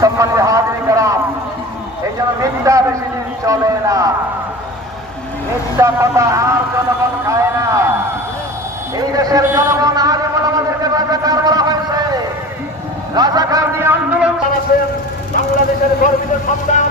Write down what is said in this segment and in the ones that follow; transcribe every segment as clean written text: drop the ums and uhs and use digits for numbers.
সম্মানিত হাজির কারাম, এই জন্য মিথ্যা বেশি দিন চলে না, মিথ্যা কথা আর জনগণ খায় না। এই দেশের জনগণ আলিমুল আমাদেরকে রাজাকার বলা হয়েছে, রাজাকার দিয়ে আন্দোলন করেছেন বাংলাদেশের গর্বিত সন্তান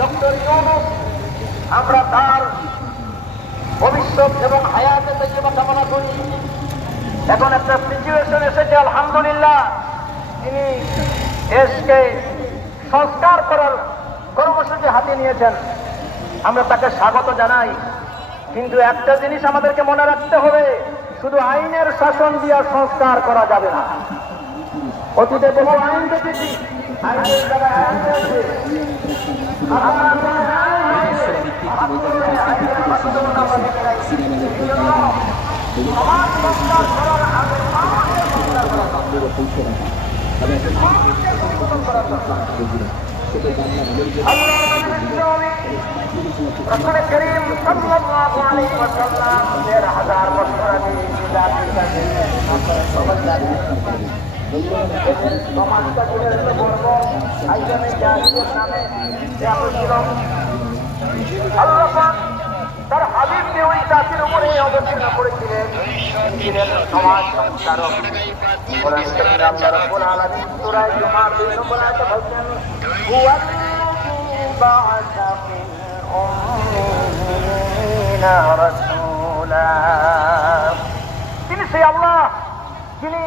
ডক্টর ইউনূস। আমরা তার ভবিষ্যৎ এবং হায়াতে তৈবা কামনা করি। এখন একটা সিচুয়েশন এসেছে, আলহামদুলিল্লাহ, তিনি দেশকে সংস্কার করার কর্মসূচি হাতে নিয়েছেন, আমরা তাকে স্বাগত জানাই। কিন্তু একটা জিনিস আমাদেরকে মনে রাখতে হবে, শুধু আইনের শাসন দিয়ে সংস্কার করা যাবে না। অতীতে বহু আইন দেখেছি, আইনের দ্বারা আইন রয়েছে, রাসূল করিম সাল্লাল্লাহু আলাইহি ওয়াসাল্লাম 1000 বছর আগে জাতির কাছে সমাজটা জুড়ে গর্ব আইজনে জাতির নামে আল্লাহ পাক তার হাবিবকে ওই জাতির উপরে অবতীর্ণ করেছিলেন, ছিলেন সমাজ সংস্কারক। কোরআন কারীমে আল্লাহ রাব্বুল আলামিন সূরা জুমার 2 নম্বর আয়াতে বলেন, হুয়াল্লাযী বা'আসা ফিল উম্মিয়িনা রাসূলা। তিনি সেই আল্লাহ যিনি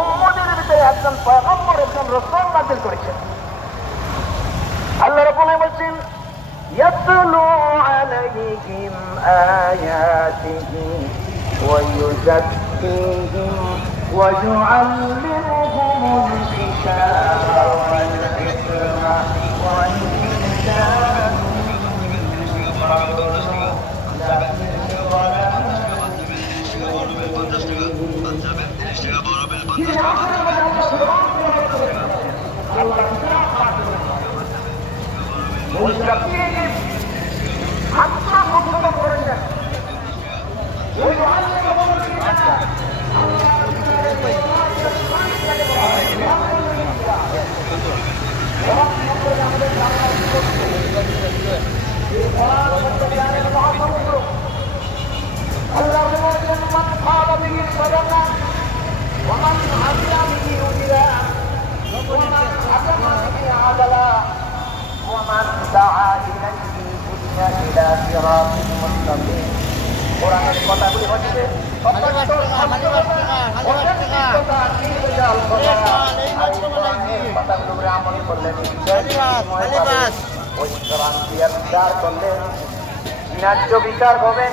উম্মতের ভিতরে একজন পয়গম্বর, একজন রাসূল নাযিল করেছেন। আল্লাহ রাব্বুল আলামিন বলেন, ইয়াতলু আলাইহিম আয়াতিহি ওয়া ইউযাক্কিহিম ওয়া ইউআল্লিমুহুমুল কিতাবা ওয়াল হিকমা ওয়া ইন কোরআনের কথাগুলি হচ্ছে কথাগুলো আমল করলেন, ন্যায্য বিচার হবে।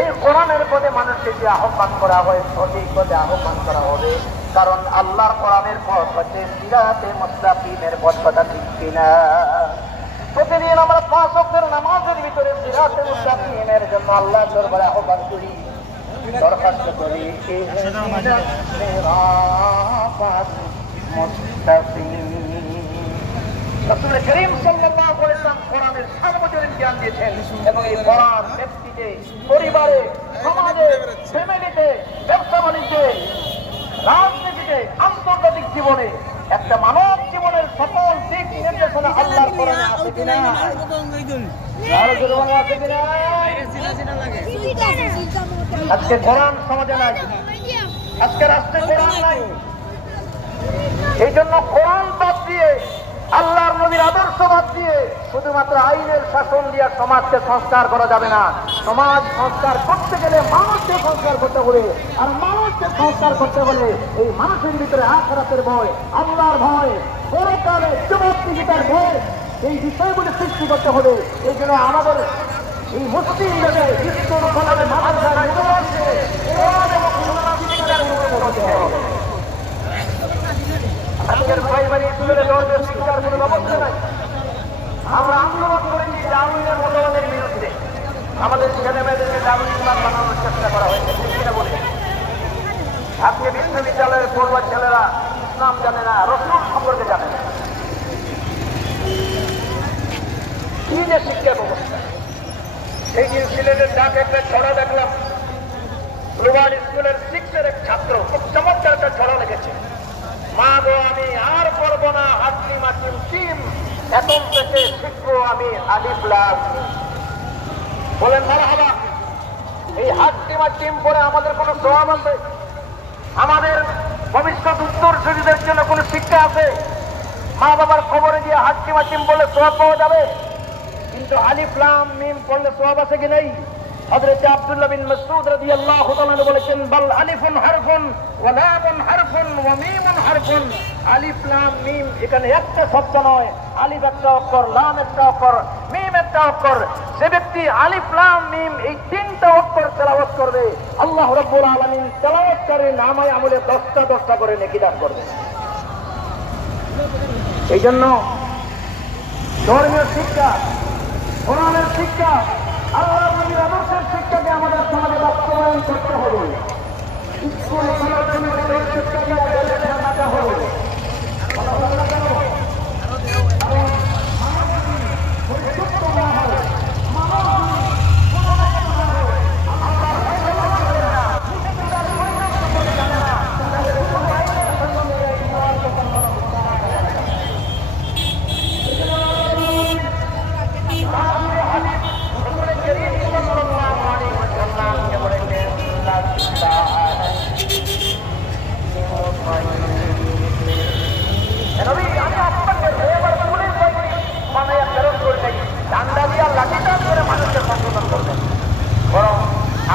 এই কোরআনের পদে মানুষকে যে আহ্বান করা হয়, সঠিক পদে আহ্বান করা হবে, কারণ আল্লাহর কোরআনের পথ হচ্ছে সিরাতে মুস্তাকিমের পথ। কথা ঠিক কিনা? প্রতিদিন আমরা 5 ওয়াক্তের নামাজের ভিতরে সিরাতে মুস্তাকিমের জন্য আল্লাহর দরবারে আহ্বান করি, দরখাস্ত করি। রাসূল করিম সাল্লাল্লাহু আলাইহি ওয়াসাল্লাম কোরআনের সার্বজনীন জ্ঞান দিয়েছেন, এবং এই কোরআন ব্যক্তিতে, পরিবারে, সমাজে, ফ্যামিলিতে, ব্যবসা বাণিজ্যে, রাজনীতিতে, আন্তর্জাতিক জীবনে একটা মানব জীবনের সকল দিক নির্দেশনা আল্লাহর কোরআনে আছে কিনা? আজকে কোরআন সমাজে নাই, আজকে রাষ্ট্রে কোরআন নাই। এই জন্য কোরআন বাদ দিয়ে, আল্লাহর নবীর আদর্শ বাদ দিয়ে শুধুমাত্র আইনের শাসন দিয়ে সমাজকে সংস্কার করা যাবে না। সমাজ সংস্কার করতে গেলে মানুষকে সংস্কার করতে হবে, আর মানুষকে সংস্কার করতে হলে এই মানুষের ভিতরে আখিরাতের ভয়, আল্লাহর ভয়, পরকালে যুবতীর ভয়, এই বিষয়গুলি সৃষ্টি করতে হবে। এই জন্য আমাদের এই মুসলিম দেশে ইসলাম ফলাবে মাদ্রাসা, ইউনিভার্সিটি, আজকের প্রাইমারি স্কুলের দরজে শিক্ষার কোনো ব্যবস্থা নাই। আমরা আন্দোলন করেছি জামিনের মতবাদের বিরুদ্ধে, আমাদের ছেলে মেয়েদেরকে জামিন ইসলাম বানানোর চেষ্টা করা হয়েছে, কিনা বলে। আজকে বিশ্ববিদ্যালয়ের পড়ুয়া ছেলেরা ইসলাম জানে না, রাসূল সম্পর্কে জানে না। কি যে শিক্ষা ব্যবস্থা! সেই দিন সিলেটের ডাক একটা ছড়া দেখলাম, রুবাল স্কুলের 6 এক ছাত্র খুব চমৎকার একটা ছড়া লেগেছে, মা গো আমি আর পড়বো না হাট্টি মাটিম টিম, এখন থেকে শিখবো আমি আলিফ লাম মিম। বলেন মারহাবা। এই হাট্টি মাটিম পড়ে আমাদের কোনো সওয়াব আছে? আমাদের ভবিষ্যৎ উত্তরসূরিদের জন্য কোনো শিক্ষা আছে? মা বাবার খবরে গিয়ে হাট্টি মাটিম বলে সওয়াব পাওয়া যাবে, কিন্তু আলিফ লাম মিম পড়লে সওয়াব আছে কি নেই? হযরত আব্দুল্লাহ বিন মাসউদ রাদিয়াল্লাহু তাআলা বলেছেন, বাল আলিফুন হারফুন ওয়া লামুন হারফুন ওয়া মিমুন হারফুন। আলিফ লাম মিম এখানে একটা শব্দ নয়, আলিফ একটা অক্ষর, লাম একটা অক্ষর, মিম একটা অক্ষর। যে ব্যক্তি আলিফ লাম মিম এই 3টা অক্ষর তেলাওয়াত করবে, আল্লাহ রাব্বুল আলামিন তেলাওয়াতকারীর নামায় আমলে 10টা করে নেকি দান করবে। এই জন্য ধর্মীয় শিক্ষা, কোরআনের শিক্ষা, আল্লাহ নবীর আদর্শের শিক্ষাকে আমাদের সমাজে বাস্তবায়ন করতে হবে। স্কুল কলেজে শিক্ষাকে রাখা হবে।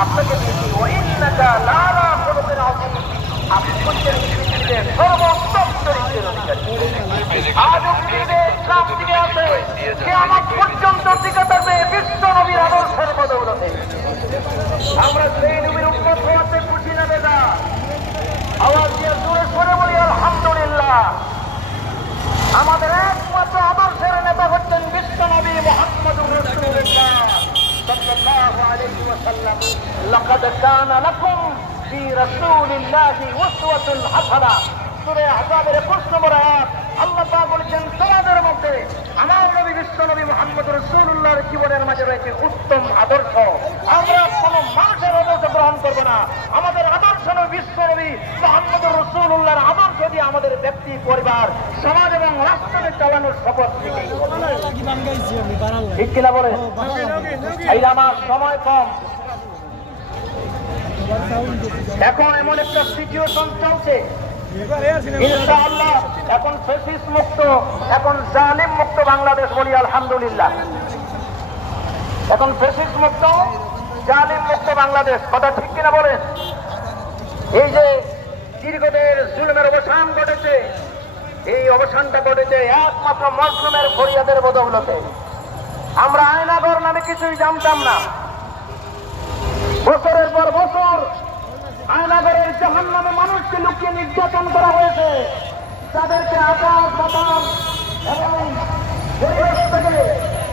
আপনাকে দিয়েছি ওয়াইন্নাকা লাআলা খুলুকিন আযীম, আপনি হচ্ছেন পৃথিবীতে সর্বোত্তম চরিত্রের অধিকারী। আজ পৃথিবীতে ইসলাম টিকে আছে, কিয়ামত পর্যন্ত টিকে থাকবে বিশ্ব নবীর আদর্শের বদৌলতে। আমরা সেই নবীর উম্মত হওয়াতে খুশি না বেদা? আওয়াজ দিয়ে জোরে সরে বলি আলহামদুলিল্লাহ। আমাদের একমাত্র আদর্শের নেতা হচ্ছেন বিশ্ব নবী মুহাম্মদুর রাসূলুল্লাহ সাল্লাল্লাহু আলাইহি ওয়াসাল্লাম। লাকাদ কানা লাকুম ফি রাসূলিল্লাহি উসওয়াতুন হাসানা। সূরা আহজাবের 21 নম্বর আয়াত। আল্লাহ পাক বলেছেন তোমাদের মধ্যে আমার নবী বিশ্ব নবী মুহাম্মদ রাসূলুল্লাহর জীবনের মাঝে রয়েছে উত্তম আদর্শ। আমরা কোনো মানুষের আদর্শ গ্রহণ করব না, আমাদের আদর্শ নবী বিশ্ব নবী মুহাম্মদ রাসূলুল্লাহর আদর্শ দিয়ে আমাদের ব্যক্তি, পরিবার, সমাজ এবং রাষ্ট্রকে চালানোর শপথ নিই। ঠিক কিনা বলে? এই আমার সময় কম, এখন এমন একটা সিচুয়েশন চলছে ইনশাআল্লাহ এখন ফ্যাসিস্ট মুক্ত, এখন জালিম মুক্ত বাংলাদেশ বলি আলহামদুলিল্লাহ। এখন ফ্যাসিস্ট মুক্ত, জালিম মুক্ত বাংলাদেশ, কথা ঠিক কিনা বলেন? এই যে দীর্ঘদের জুলুমের অবসান ঘটেছে, এই অবসানটা ঘটেছে একমাত্র মজলুমের ফরিয়াদের বদৌলতে। আমরা আয়নাঘর নামে কিছুই জানতাম না, বছরের পর বছর আয়নাঘরের জাহান্নামে মানুষকে লুকিয়ে নির্যাতন করা হয়েছে, তাদেরকে আঘাত বাতাস এবং পরিবেশ থেকে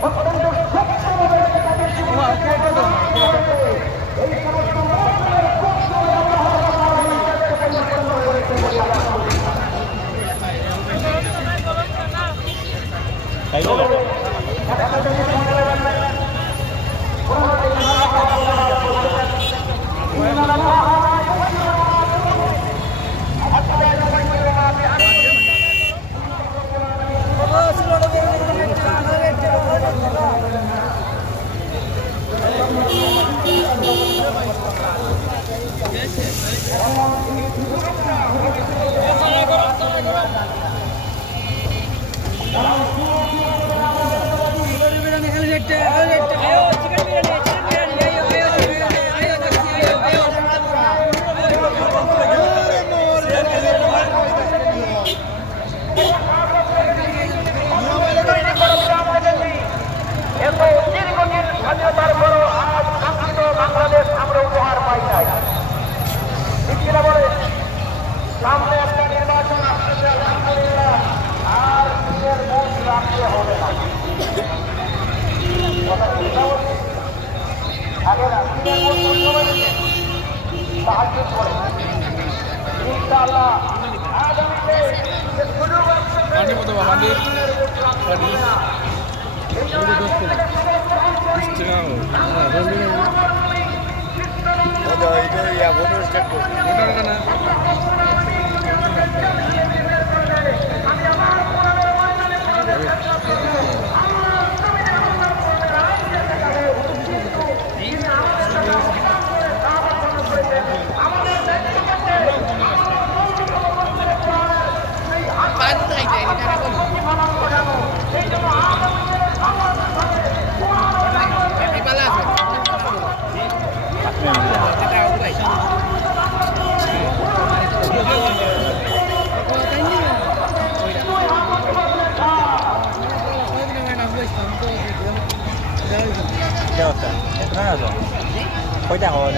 অত্যন্ত সক্ষমভাবে তাদের জীবন এই সমস্ত মানুষের কষ্ট বাংলাদেশ আমরা উপহার পাই নাই। ঠিক কিনা বলে? সামনে একটা নির্বাচন আসছে আলহামদুলিল্লাহ, আর নিজের মন রাখতে হবে না। আগে না সাহায্য করে ইনশাআল্লাহ আগামীতে সুযোগ আসছে। ভোটার স্টার্ট করো ¿Qué onda? ¿Qué onda? ¿Hoy te hago,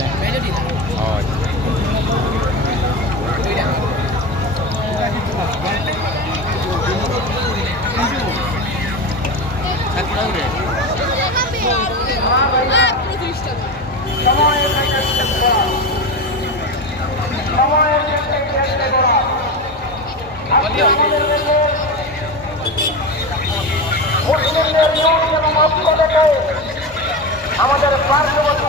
আমাদের পার্শ্ববর্তী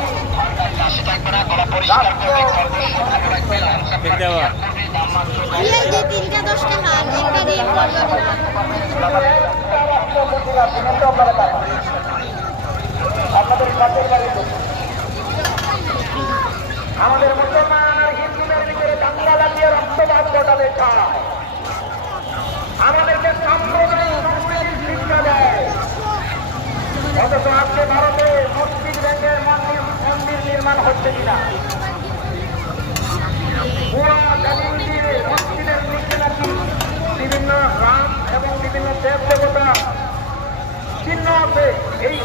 আপনাদের কাছের বাড়িতে আমাদের মুসলমান আর হিন্দুদের ভিতরে দাঙ্গা লাগিয়ে রক্তপাত ঘটাতে চায়, আমাদেরকে সাম্প্রদায়িক সম্প্রীতির শিক্ষা দেয়। অথচ আজকে ভারতে মসজিদ ব্যাংকের মন্দির নির্মাণ হচ্ছে কিনা, মসজিদের নিচে নাকি বিভিন্ন রাম এবং বিভিন্ন দেব দেবতা চিহ্ন আছে। এই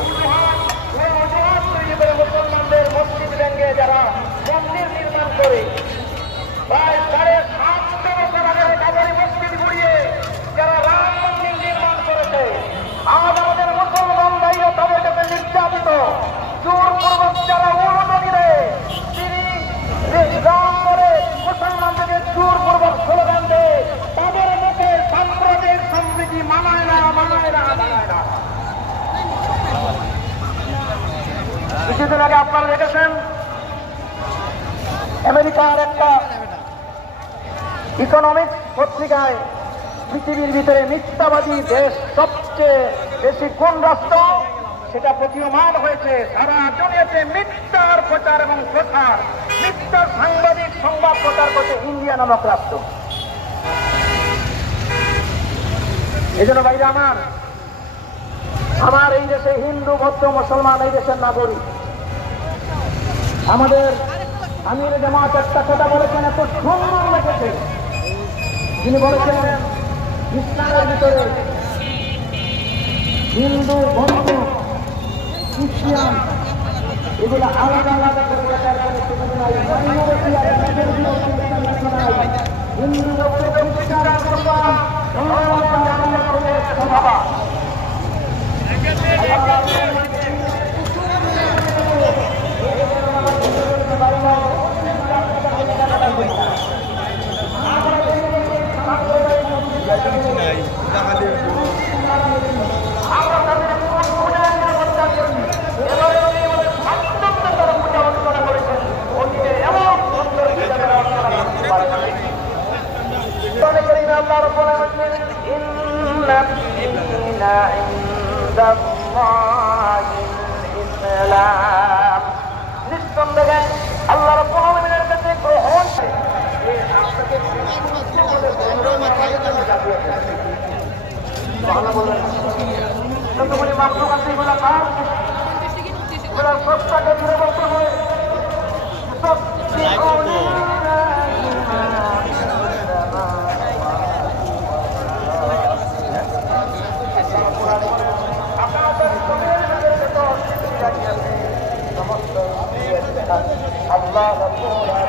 অজুহাত তৈরি করে মুসলমানদের মসজিদ ব্যাংকে যারা মন্দির নির্মাণ করে প্রায় 750 বছর আগে বাবরি মসজিদ ঘুরিয়ে যারা রাম মন্দির নির্মাণ করেছে, আজ আমাদের মুসলমান ভাইরা তাদের কাছে নির্যাতিত জোরপূর্বক যারা অনুদানীরে তিনি রাম করে মুসলমানদেরকে জোরপূর্বক স্লোগান দেয়, তাদের মুখে সাম্প্রদায়িক সম্প্রীতি মানায় না, মানায় না, মানায় না। কিছুদিন আগে আপনারা দেখেছেন আমেরিকার একটা ইকোনমিক্স পত্রিকায় পৃথিবীর ভিতরে মিথ্যাবাদী দেশ সবচেয়ে বেশি কোন রাষ্ট্র সেটা প্রতীয়মান হয়েছে। সারা দুনিয়াতে মিথ্যার প্রচার এবং প্রসার, মিথ্যার সাংবাদিক সংবাদ প্রচার করছে ইন্ডিয়া নামক রাষ্ট্র। এই জন্য ভাইরা আমার এই দেশে হিন্দু বৌদ্ধ মুসলমান এই দেশের নাগরিক, আমাদের আমির জামাত একটা কথা বলেছেন, এত সম্মান রেখেছে। তিনি বলেছেন ইসলামের ভিতরে হিন্দু বৌদ্ধ খ্রিস্টান এগুলো আলাদা আলাদা করে প্রচার করে সেখানে নাই। হিন্দু বৌদ্ধ খ্রিস্টান স্বভাব নিঃসন্দেহে আল্লাহ রাব্বুল আলামিনের কাছে গ্রহণ যতগুলি মাকলুক আছে এগুলা কার? এগুলা সত্তাকে ধরে বলতে হয়। আল্লাহ সবাই